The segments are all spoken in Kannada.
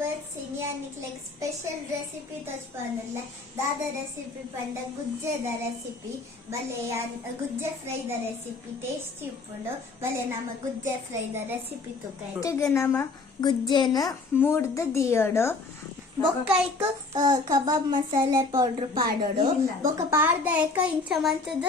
व्यूवर्स निकलेग स्पेशल रेसिपी तोचपनल्ले दादा रेसिपी पंड गुज्जे द रेसिपी भले गुज्जे फ्राई द रेसिपी टेस्टी उप्पुंडु भले नम गुज्जे फ्राई द रेसिपी तुक नम गुज्जेन मूर्द दियोडु बೊಕ್ಕೈಕ್ ಕಬಾಬ್ ಮಸಾಲೆ ಪೌಡರ್ ಪಾಡೋಡು ಬೊಕ್ಕ ಪಾಡ್ದಾಯಕ ಇಂಚ ಮಂತದ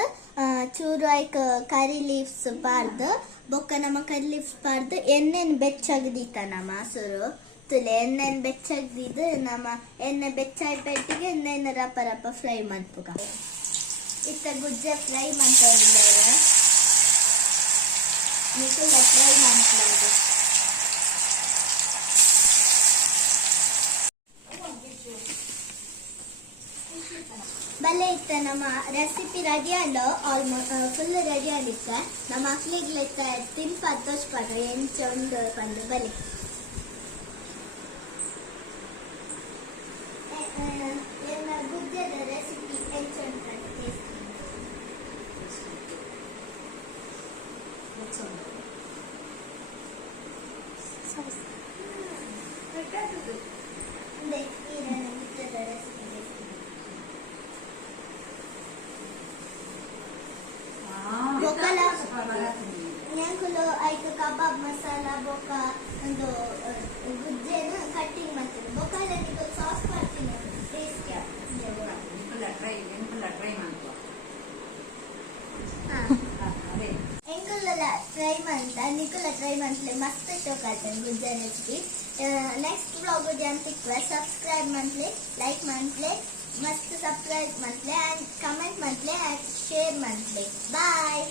ಚೂರು ಐಕ್ ಕರಿ ಲೀವ್ಸ್ ಪಾಡ್ದು ಬೊಕ್ಕ ನಮ್ಮ ಕರಿ ಲೀವ್ಸ್ ಪಾಡ್ದು ಎಣ್ಣೆನ್ ಬೆಚ್ಚಗದೀತ ನಮ್ಮ ಸುರು ತುಲೆ ಎಣ್ಣೆನ್ ಬೆಚ್ಚಗದಿದ್ದು ನಮ್ಮ ಎಣ್ಣೆ ಬೆಚ್ಚಾಯ್ಪೆಟ್ಟಿಗೆ ಎಣ್ಣೆನ ರಪ ರಪ ಫ್ರೈ ಮಾಡ್ಪುಗ ಇತ್ತ ಗುಜ್ಜೆ ಫ್ರೈ ಮಾಡ್ಕೊಂಡಿದ್ದಾರೆ ನಿಖಿಲ ಫ್ರೈ ಮಾಡ್ಕೊಳ್ಳೋದು भले इतना नम रेसिपी रेडी आलो आलमोस्ट फुल रेडी आलिक्के नम मक्लिगे तिन पत्तोच पड़ एंचोंड पंड भले गुज्जे रेसिपी एंचोंड न्यांकुलो ऐक कबाब मसाला बोका ಒಂದು ಗುಜ್ಜೆನ ಕಟ್ಟಿಂಗ್ ಮಾಡ್ತೀನಿ ಬೋಕಾಲೆ ನಿಕೋ ಸಾಸ್ ಮಾಡ್ತೀನಿ ಟೇಸ್ಟ್ ಯಾ ನಿಕುಲ ಟ್ರೈ ಮಾಡ್ಕೋ ಅದೇ ಎಂಕುಲ ಟ್ರೈ ಮಾಡ್ತ ನಿಕುಲ ಟ್ರೈ ಮಾಡ್ಲೆ ಮಸ್ತ್ ಟೋಕಾತೆ ಗುಜ್ಜೆ ರೆಸಿಪಿ ನೆಕ್ಸ್ಟ್ ವ್ಲಾಗ್ ಜಂತಿಕ್ವೆ ಸಬ್ಸ್ಕ್ರೈಬ್ ಮಾಡ್ಲೆ ಲೈಕ್ ಮಾಡ್ಲೆ ಮಸ್ತ್ ಸಬ್ಸ್ಕ್ರೈಬ್ ಮಾಡ್ಲೆ ಅಂಡ್ ಕಮೆಂಟ್ ಮಾಡ್ಲೆ ಅಂಡ್ ಶೇರ್ ಮಾಡ್ಲೆ ಬಾಯ್.